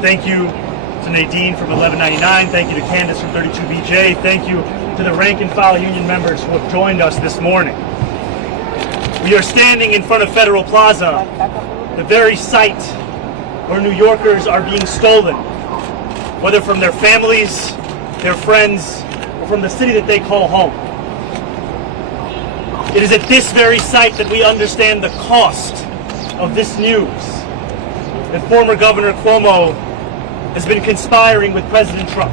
Thank you to Nadine from 1199. Thank you to Candace from 32BJ. Thank you to the rank and file union members who have joined us this morning. We are standing in front of Federal Plaza, the very site where New Yorkers are being stolen, whether from their families, their friends, or from the city that they call home. It is at this very site that we understand the cost of this news, that former Governor Cuomo has been conspiring with President Trump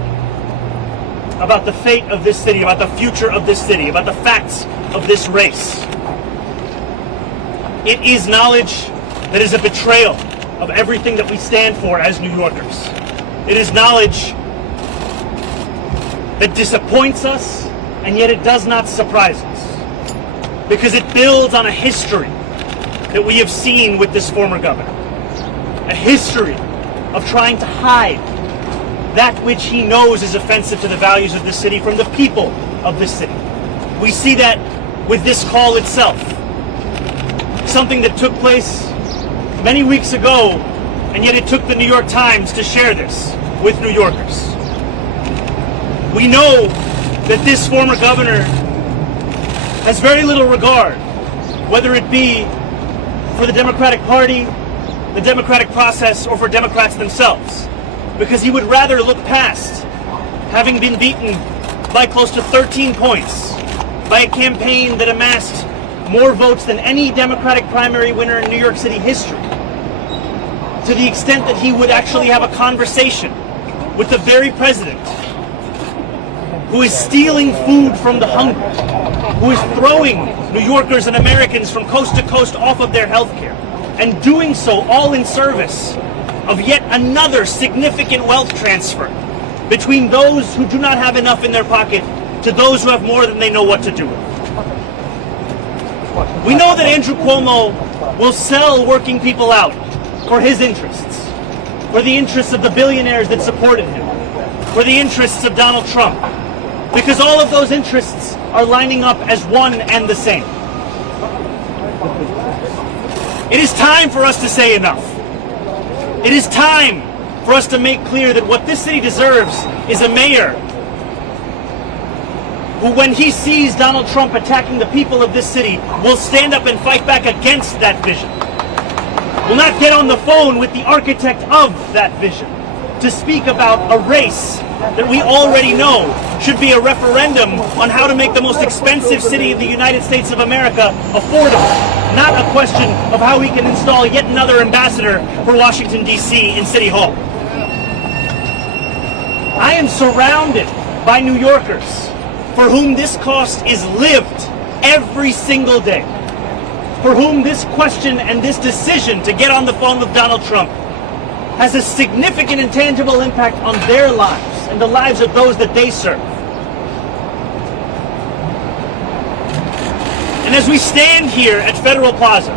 about the fate of this city, about the future of this city, about the facts of this race. It is knowledge that is a betrayal of everything that we stand for as New Yorkers. It is knowledge that disappoints us, and yet it does not surprise us, because it builds on a history that we have seen with this former governor. A history of trying to hide that which he knows is offensive to the values of this city from the people of this city. We see that with this call itself. Something that took place many weeks ago, and yet it took the New York Times to share this with New Yorkers. We know that this former governor has very little regard, whether it be for the Democratic Party, the democratic process, or for Democrats themselves, because he would rather look past having been beaten by close to 13 points by a campaign that amassed more votes than any Democratic primary winner in New York City history, to the extent that he would actually have a conversation with the very president who is stealing food from the hungry, who is throwing New Yorkers and Americans from coast to coast off of their health care, and doing so all in service of yet another significant wealth transfer between those who do not have enough in their pocket to those who have more than they know what to do with. We know that Andrew Cuomo will sell working people out for his interests, for the interests of the billionaires that supported him, for the interests of Donald Trump, because all of those interests are lining up as one and the same. It is time for us to say enough. It is time for us to make clear that what this city deserves is a mayor who, when he sees Donald Trump attacking the people of this city, will stand up and fight back against that vision. Will not get on the phone with the architect of that vision to speak about a race that we already know should be a referendum on how to make the most expensive city in the United States of America affordable, not a question of how we can install yet another ambassador for Washington, D.C. in City Hall. I am surrounded by New Yorkers for whom this cost is lived every single day, for whom this question and this decision to get on the phone with Donald Trump has a significant and tangible impact on their lives and the lives of those that they serve. And as we stand here at Federal Plaza,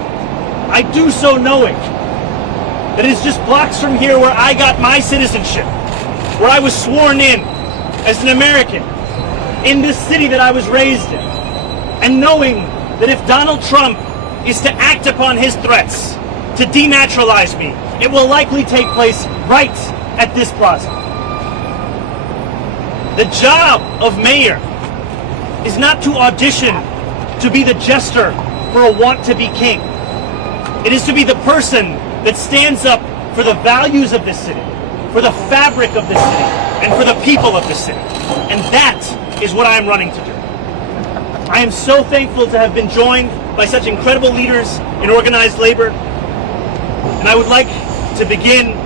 I do so knowing that it is just blocks from here where I got my citizenship, where I was sworn in as an American in this city that I was raised in, and knowing that if Donald Trump is to act upon his threats to denaturalize me, it will likely take place right at this plaza. The job of mayor is not to audition to be the jester for a want-to-be king. It is to be the person that stands up for the values of this city, for the fabric of this city, and for the people of this city. And that is what I am running to do. I am so thankful to have been joined by such incredible leaders in organized labor. And I would like to begin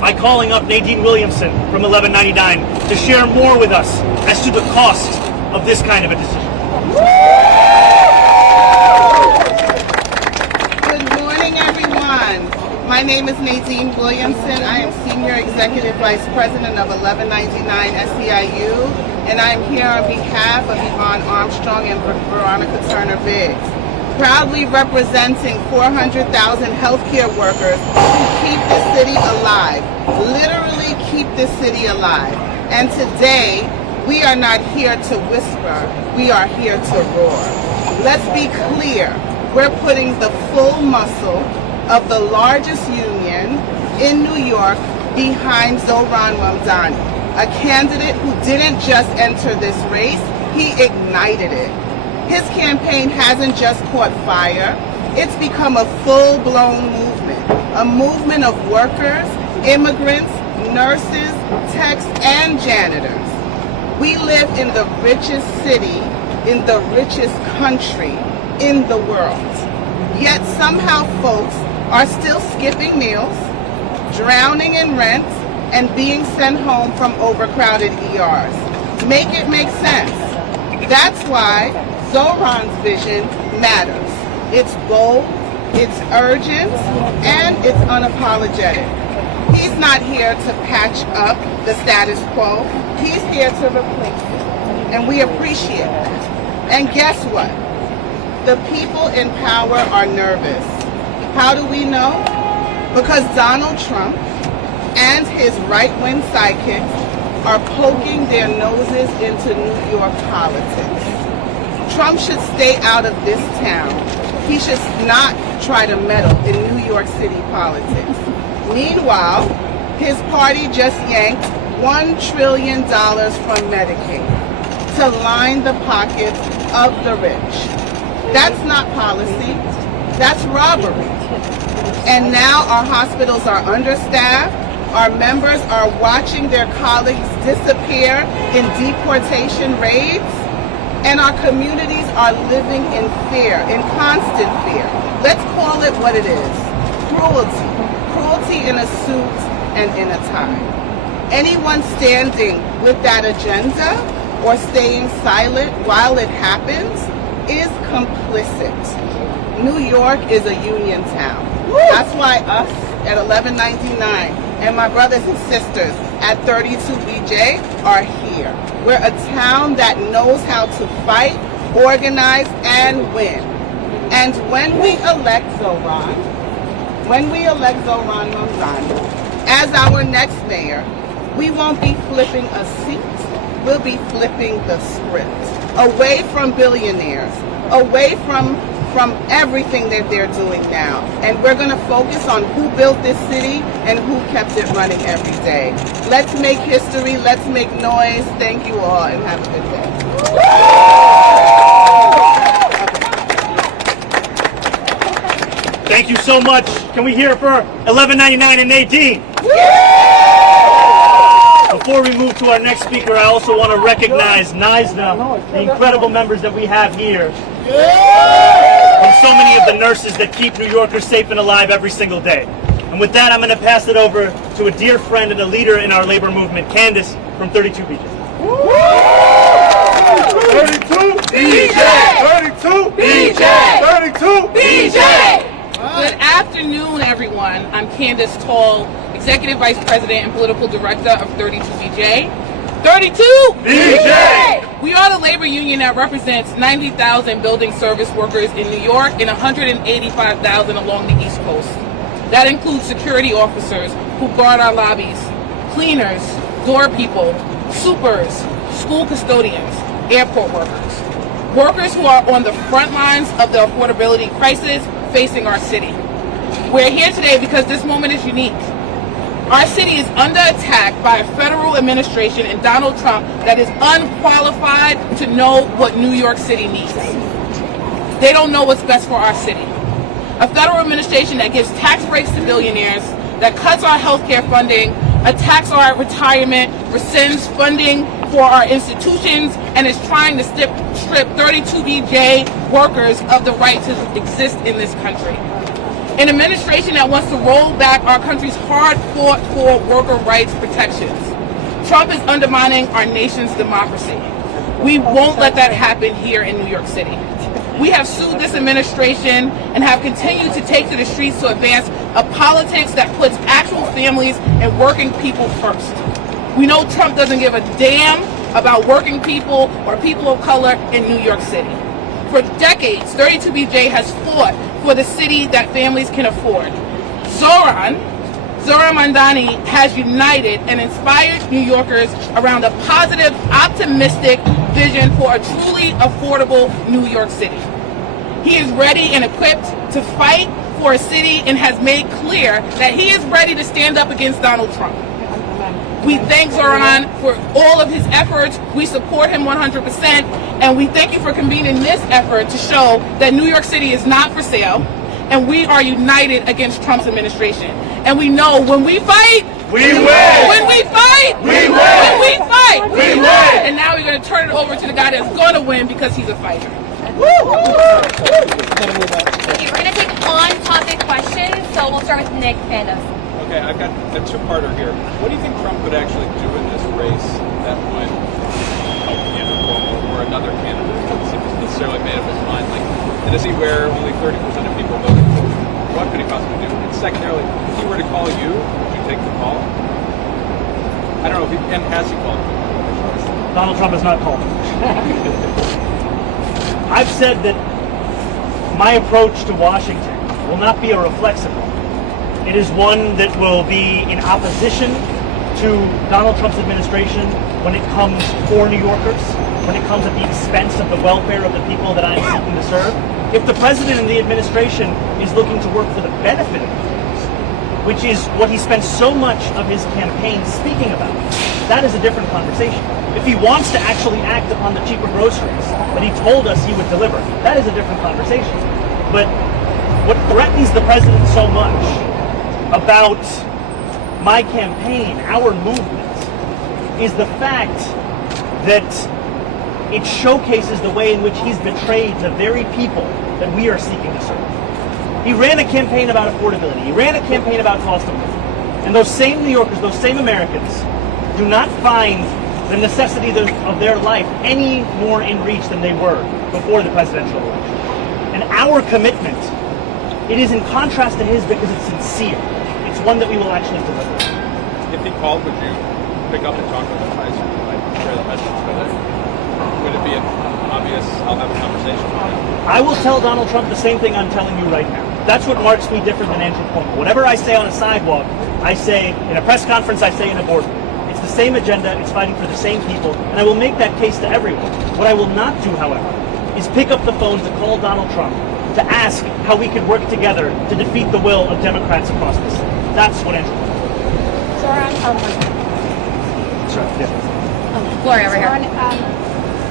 by calling up Nadine Williamson from 1199 to share more with us as to the cost of this kind of a decision. Good morning, everyone. My name is Nadine Williamson. I am Senior Executive Vice President of 1199 SEIU, and I am here on behalf of Yvonne Armstrong and Veronica Turner-Biggs, proudly representing 400,000 healthcare workers who keep this city alive, literally keep this city alive. And today, we are not here to whisper, we are here to roar. Let's be clear, we're putting the full muscle of the largest union in New York behind Zohran Mamdani, a candidate who didn't just enter this race, he ignited it. His campaign hasn't just caught fire, it's become a full-blown movement, a movement of workers, immigrants, nurses, techs, and janitors. We live in the richest city, in the richest country in the world. Yet somehow folks are still skipping meals, drowning in rent, and being sent home from overcrowded ERs. Make it make sense. That's why Zohran's vision matters. It's bold, it's urgent, and it's unapologetic. He's not here to patch up the status quo. He's here to replace it. And we appreciate that. And guess what? The people in power are nervous. How do we know? Because Donald Trump and his right-wing sidekicks are poking their noses into New York politics. Trump should stay out of this town. He should not try to meddle in New York City politics. Meanwhile, his party just yanked $1 trillion from Medicaid to line the pockets of the rich. That's not policy, that's robbery. And now our hospitals are understaffed, our members are watching their colleagues disappear in deportation raids, and our communities are living in fear, in constant fear. Let's call it what it is, cruelty. Cruelty in a suit and in a tie. Anyone standing with that agenda or staying silent while it happens is complicit. New York is a union town. That's why us at 1199 and my brothers and sisters at 32BJ are here. We're a town that knows how to fight, organize, and win. And when we elect Zohran Mamdani as our next mayor, we won't be flipping a seat, we'll be flipping the script. Away from billionaires, away from everything that they're doing now. And we're gonna focus on who built this city and who kept it running every day. Let's make history, let's make noise. Thank you all and have a good day. Thank you so much. Can we hear it for 1199 and Nadine? Before we move to our next speaker, I also want to recognize NYC, the incredible members that we have here, and so many of the nurses that keep New Yorkers safe and alive every single day. And with that, I'm going to pass it over to a dear friend and a leader in our labor movement, Candace from 32BJ. 32BJ! Good afternoon, everyone. I'm Candace Tall, Executive Vice President and Political Director of 32BJ. 32BJ! We are the labor union that represents 90,000 building service workers in New York and 185,000 along the East Coast. That includes security officers who guard our lobbies, cleaners, door people, supers, school custodians, airport workers. Workers who are on the front lines of the affordability crisis facing our city. We're here today because this moment is unique. Our city is under attack by a federal administration and Donald Trump that is unqualified to know what New York City needs. They don't know what's best for our city. A federal administration that gives tax breaks to billionaires, that cuts our healthcare funding, attacks our retirement, rescinds funding for our institutions, and is trying to strip 32BJ workers of the right to exist in this country. An administration that wants to roll back our country's hard-fought-for worker rights protections. Trump is undermining our nation's democracy. We won't let that happen here in New York City. We have sued this administration and have continued to take to the streets to advance a politics that puts actual families and working people first. We know Trump doesn't give a damn about working people or people of color in New York City. For decades, 32BJ has fought for the city that families can afford. Zohran Mamdani has united and inspired New Yorkers around a positive, optimistic vision for a truly affordable New York City. He is ready and equipped to fight for a city and has made clear that he is ready to stand up against Donald Trump. We thank Zohran for all of his efforts. We support him 100%. And we thank you for convening this effort to show that New York City is not for sale. And we are united against Trump's administration. And we know when we fight, we win! When we fight, we win! When we fight, we win! And now we're going to turn it over to the guy that's going to win because he's a fighter. Okay, we're going to take on-topic questions, so we'll start with Nick Pandas. Okay, I've got a two-parter here. What do you think Trump would actually do in this race that would help Andrew Cuomo or another candidate that hasn't necessarily made up his mind? Like, and is he where only 30% of people voted for? What could he possibly do? And secondarily, if he were to call you, would you take the call? I don't know if he, and has he called you? Donald Trump has not called. I've said that my approach to Washington will not be a reflexive one. It is one that will be in opposition to Donald Trump's administration when it comes for New Yorkers, when it comes at the expense of the welfare of the people that I'm seeking to serve. If the president and the administration is looking to work for the benefit of New Yorkers, which is what he spent so much of his campaign speaking about, that is a different conversation. If he wants to actually act upon the cheaper groceries that he told us he would deliver, that is a different conversation. But what threatens the president so much about my campaign, our movement, is the fact that it showcases the way in which he's betrayed the very people that we are seeking to serve. He ran a campaign about affordability. He ran a campaign about cost of living. And those same New Yorkers, those same Americans, do not find the necessities of their life any more in reach than they were before the presidential election. And our commitment, it is in contrast to his because it's sincere. It's one that we will actually deliver. If he called, would you pick up and talk with him? I assume you might share the message, but would it be an obvious, I'll have a conversation with him? I will tell Donald Trump the same thing I'm telling you right now. That's what marks me different than Andrew Cuomo. Whatever I say on a sidewalk, I say in a press conference, I say in a boardroom. It's the same agenda, it's fighting for the same people, and I will make that case to everyone. What I will not do, however, is pick up the phone to call Donald Trump to ask how we could work together to defeat the will of Democrats across the city. That's what Andrew Cuomo is. Zohran, Gloria over here.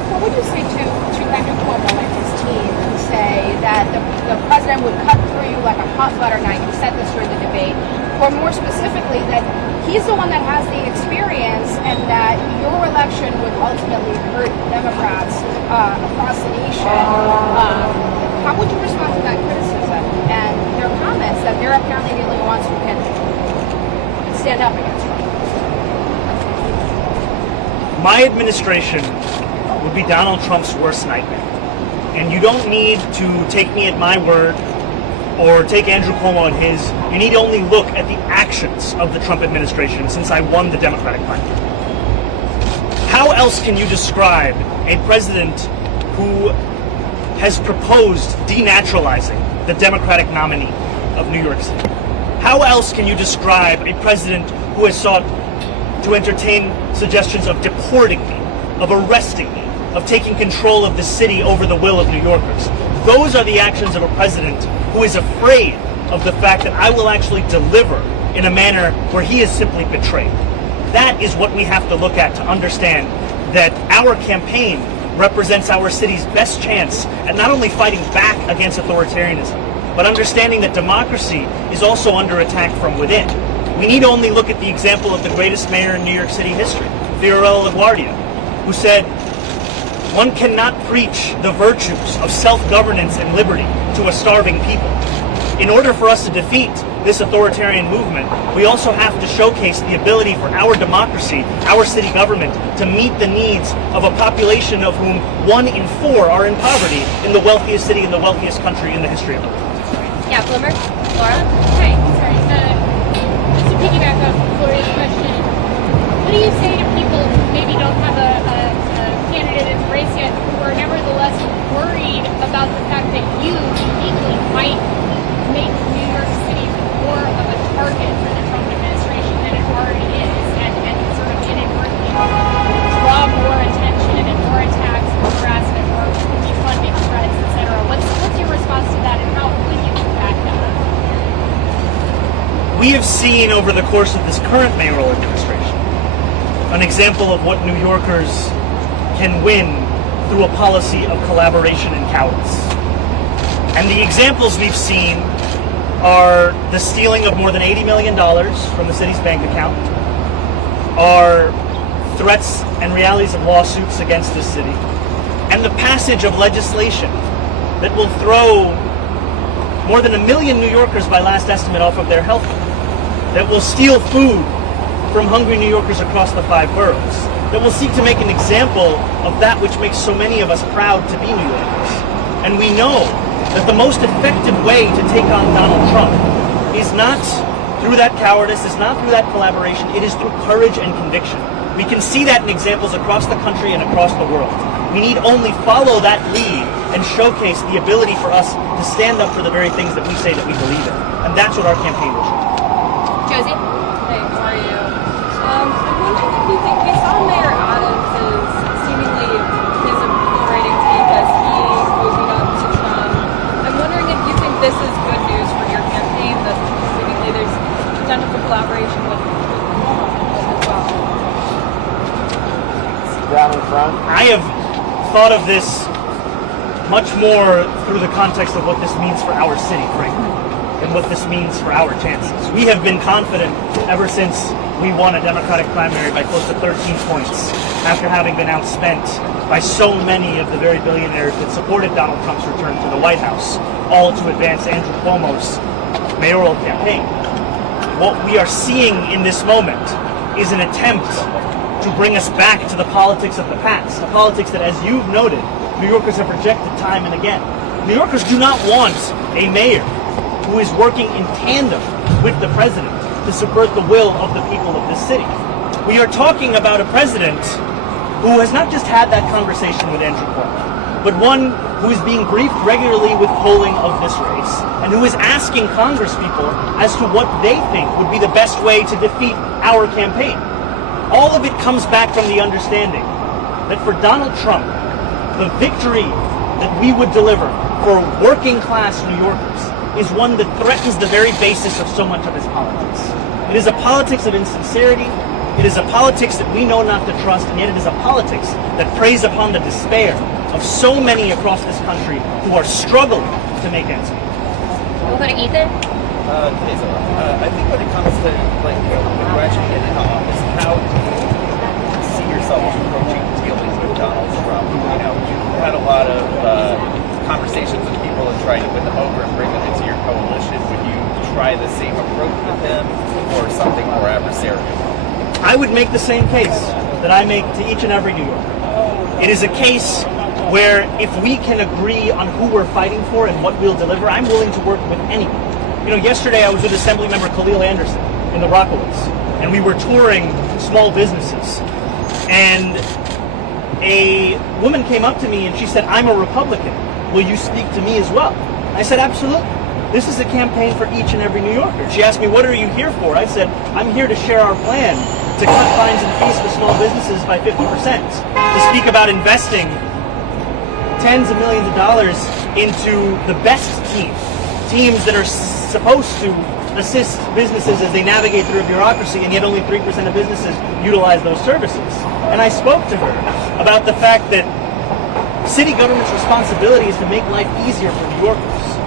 What would you say to Andrew Cuomo and his team who say that the president would cut through you like a hot butter knife? You said this during the debate. Or more specifically, that he's the one that has the experience and that your election would ultimately hurt Democrats across the nation. How would you respond to that criticism and their comments that they're apparently the only ones who can stand up against Trump? My administration would be Donald Trump's worst nightmare. And you don't need to take me at my word or take Andrew Cuomo at his. You need to only look at the actions of the Trump administration since I won the Democratic primary. How else can you describe a president who has proposed denaturalizing the Democratic nominee of New York City? How else can you describe a president who has sought to entertain suggestions of deporting me, of arresting me, of taking control of the city over the will of New Yorkers? Those are the actions of a president who is afraid of the fact that I will actually deliver in a manner where he is simply betrayed. That is what we have to look at to understand that our campaign represents our city's best chance at not only fighting back against authoritarianism, but understanding that democracy is also under attack from within. We need only look at the example of the greatest mayor in New York City history, Fiorello LaGuardia, who said, "One cannot preach the virtues of self-governance and liberty to a starving people. In order for us to defeat this authoritarian movement, we also have to showcase the ability for our democracy, our city government, to meet the needs of a population of whom 1 in 4 are in poverty in the wealthiest city in the wealthiest country in the history of the world." Yeah, Bloomer. Laura. Hi, sorry. Just to piggyback off Gloria's question, what do you say to people who maybe don't have a candidate in the race yet, who are nevertheless worried about the fact that you uniquely might make New York City more of a target for the Trump administration than it already is, and sort of inadvertently draw more attention and more attacks, more harassment, more defunding threats, etc. What's your response to that, and how will you back that up? We have seen over the course of this current mayoral administration an example of what New Yorkers can win through a policy of collaboration and cowardice. And the examples we've seen are the stealing of more than $80 million from the city's bank account, are threats and realities of lawsuits against this city, and the passage of legislation that will throw more than 1 million New Yorkers by last estimate off of their health care, that will steal food from hungry New Yorkers across the 5 boroughs, that will seek to make an example of that which makes so many of us proud to be New Yorkers. And we know that the most effective way to take on Donald Trump is not through that cowardice, is not through that collaboration, it is through courage and conviction. We can see that in examples across the country and across the world. We need only follow that lead and showcase the ability for us to stand up for the very things that we say that we believe in. And that's what our campaign will show. Josie? Hey, how are you? I'm wondering if you think, we saw Mayor Adams' seemingly his operating team as he cozied up to Trump. I'm wondering if you think this is good news for your campaign, that seemingly there's potential for collaboration with Cuomo as well. Down in front. I have thought of this much more through the context of what this means for our city, frankly, and what this means for our chances. We have been confident ever since we won a Democratic primary by close to 13 points, after having been outspent by so many of the very billionaires that supported Donald Trump's return to the White House, all to advance Andrew Cuomo's mayoral campaign. What we are seeing in this moment is an attempt to bring us back to the politics of the past, the politics that, as you've noted, New Yorkers have rejected time and again. New Yorkers do not want a mayor who is working in tandem with the president to subvert the will of the people of this city. We are talking about a president who has not just had that conversation with Andrew Cuomo, but one who is being briefed regularly with polling of this race, and who is asking congresspeople as to what they think would be the best way to defeat our campaign. All of it comes back from the understanding that for Donald Trump, the victory that we would deliver for working class New Yorkers is one that threatens the very basis of so much of his politics. It is a politics of insincerity. It is a politics that we know not to trust, and yet it is a politics that preys upon the despair of so many across this country who are struggling to make ends meet. We'll go to Ethan. I think when it comes to, like, when you actually get into office, how do you see yourself approaching dealing with Donald Trump? You know, you've had a lot of conversations with people and trying to win them over and bring them into your coalition. Would you try the same approach with him, or something more adversarial? I would make the same case that I make to each and every New Yorker. It is a case where if we can agree on who we're fighting for and what we'll deliver, I'm willing to work with anyone. You know, yesterday I was with Assemblymember Khalil Anderson in the Rockaways, and we were touring small businesses. And a woman came up to me and she said, "I'm a Republican. Will you speak to me as well?" I said, "Absolutely. This is a campaign for each and every New Yorker." She asked me, "What are you here for?" I said, "I'm here to share our plan to cut fines and fees for small businesses by 50%, to speak about investing tens of millions of dollars into the best teams that are supposed to assist businesses as they navigate through a bureaucracy, and yet only 3% of businesses utilize those services." And I spoke to her about the fact that city government's responsibility is to make life easier for New Yorkers.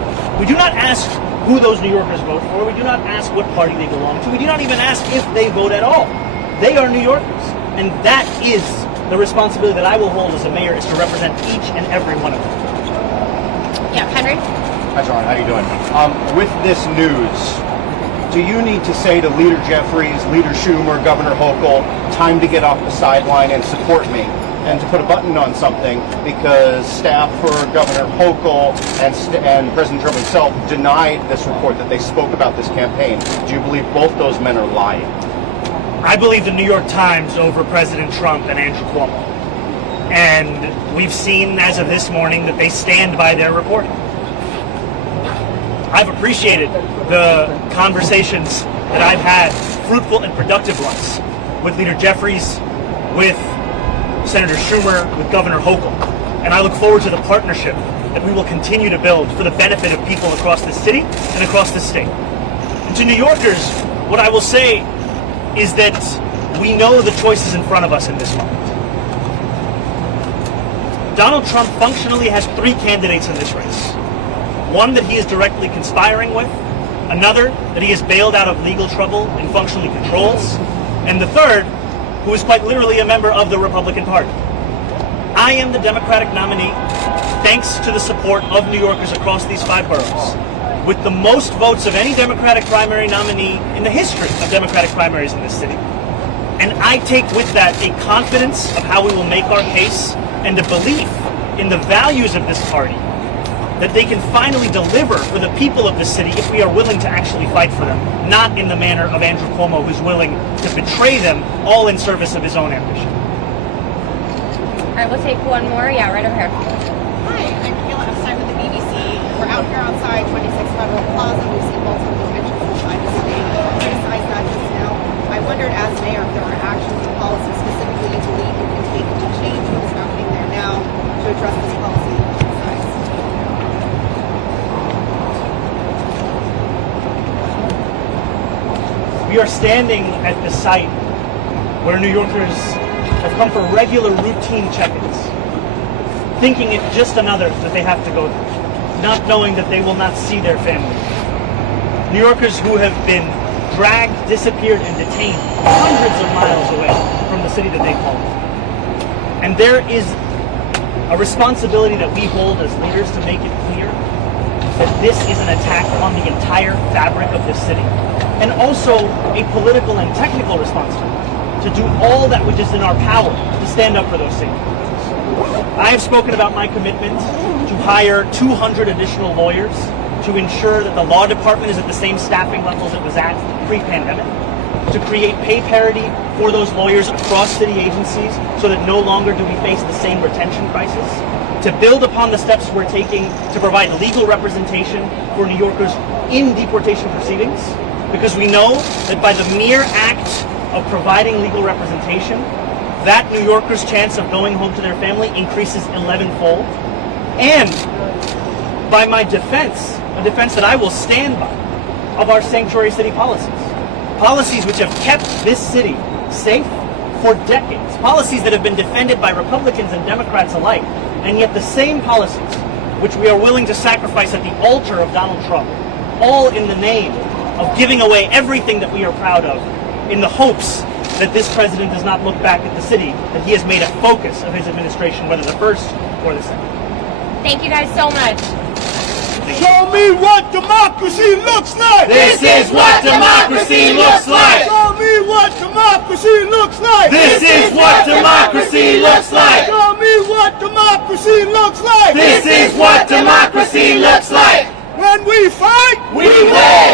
We do not ask who those New Yorkers vote for. We do not ask what party they belong to. We do not even ask if they vote at all. They are New Yorkers. And that is the responsibility that I will hold as a mayor, is to represent each and every one of them. Yeah, Henry? Hi, Zohran. How you doing? With this news, do you need to say to Leader Jeffries, Leader Schumer, Governor Hochul, time to get off the sideline and support me, and to put a button on something, because staff for Governor Hochul and President Trump himself denied this report that they spoke about this campaign? Do you believe both those men are lying? I believe the New York Times over President Trump and Andrew Cuomo. And we've seen as of this morning that they stand by their reporting. I've appreciated the conversations that I've had, fruitful and productive ones, with Leader Jeffries, with Senator Schumer, with Governor Hochul. And I look forward to the partnership that we will continue to build for the benefit of people across the city and across the state. And to New Yorkers, what I will say is that We know the choices in front of us in this moment. Donald Trump functionally has 3 candidates in this race. One that he is directly conspiring with, another that he has bailed out of legal trouble and functionally controls, and the third, who is quite literally a member of the Republican Party. I am the Democratic nominee, thanks to the support of New Yorkers across these 5 boroughs, with the most votes of any Democratic primary nominee in the history of Democratic primaries in this city. And I take with that a confidence of how we will make our case and a belief in the values of this party, that they can finally deliver for the people of the city if we are willing to actually fight for them, not in the manner of Andrew Cuomo, who's willing to betray them all in service of his own ambition. All right, we'll take one more. Yeah, right over here. Hi, I'm Kayla Epstein with the BBC. We're out here outside 26 Federal Plaza. We've seen multiple detentions inside the city. Criticize that just now. I wondered, as mayor, if there are actions and policies specifically you believe you can take to change what's happening there now to address this policy that you criticize. We are standing at the site where New Yorkers have come for regular routine check-ins, thinking it's just another that they have to go through, not knowing that they will not see their family. New Yorkers who have been dragged, disappeared, and detained hundreds of miles away from the city that they call home. And there is a responsibility that we hold as leaders to make it clear that this is an attack on the entire fabric of this city, and also a political and technical responsibility to do all that which is in our power to stand up for those safeguards. I have spoken about my commitment to hire 200 additional lawyers to ensure that the law department is at the same staffing levels it was at pre-pandemic, to create pay parity for those lawyers across city agencies so that no longer do we face the same retention crisis, to build upon the steps we're taking to provide legal representation for New Yorkers in deportation proceedings, because we know that by the mere act of providing legal representation, that New Yorker's chance of going home to their family increases 11-fold. And by my defense, a defense that I will stand by, of our sanctuary city policies which have kept this city safe for decades, policies that have been defended by Republicans and Democrats alike, and yet the same policies which we are willing to sacrifice at the altar of Donald Trump, all in the name of giving away everything that we are proud of, in the hopes that this president does not look back at the city that he has made a focus of his administration, whether the first or the second. Thank you guys so much. Show me what democracy looks like! This is what democracy looks like! Show me what democracy looks like! This is what democracy looks like! Show me what democracy looks like! This is what democracy looks like! When we fight, We win!